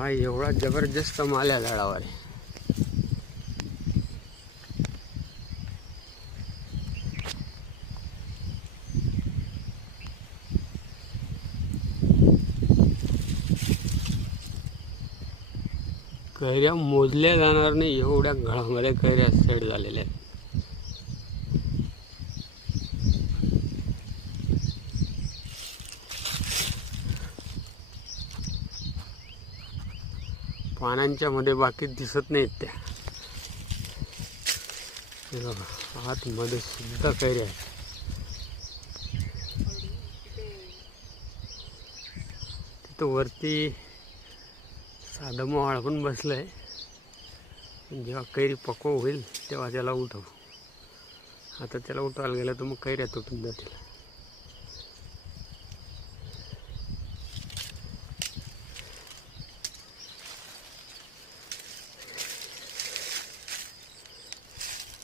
हा एवढा जबरदस्त माल आहे झाडावर. कैऱ्या मोजल्या जाणार नाही एवढ्या घरामध्ये कैऱ्या सेट झालेल्या आहेत. पानांच्या मध्ये बाकी दिसत नाहीत त्या. हे बघा आतमध्ये सुद्धा कैऱ्या आहेत. तिथं वरती साधं मोहाळ पण बसलंय. जेव्हा कैरी पक्व होईल तेव्हा त्याला उठवू. आता त्याला उठवायला गेलं तर मग कैऱ्या तुटून जातील.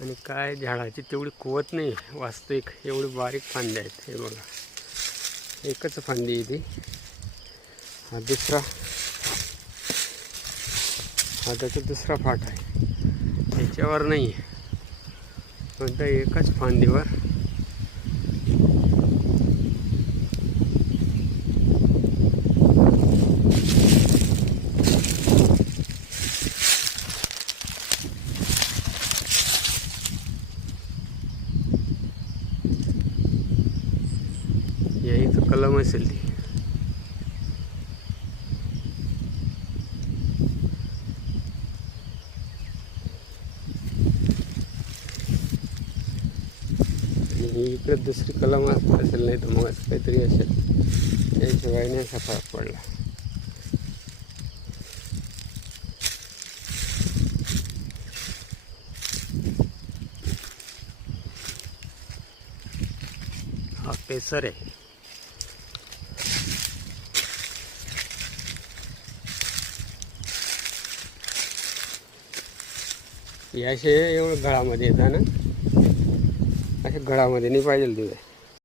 आणि काय झाडाची तेवढी कुवत नाही वास्तविक. एवढी बारीक फांद्या आहेत. हे बघा एकच फांदी आहे ती. हा त्याचा दुसरा फाट आहे. त्याच्यावर नाही आहे पण त्या एकाच फांदीवर यही तो कलम असेल ती. इकडे दुसरी कलम असेल नाही तर मग असं काहीतरी असेल. त्याशिवाय नाही असा फरक पडला. हा केसर आहे. याशिवाय एवढं गळामध्ये येतं ना. अशा गळामध्ये नाही पाहिजे तुझे.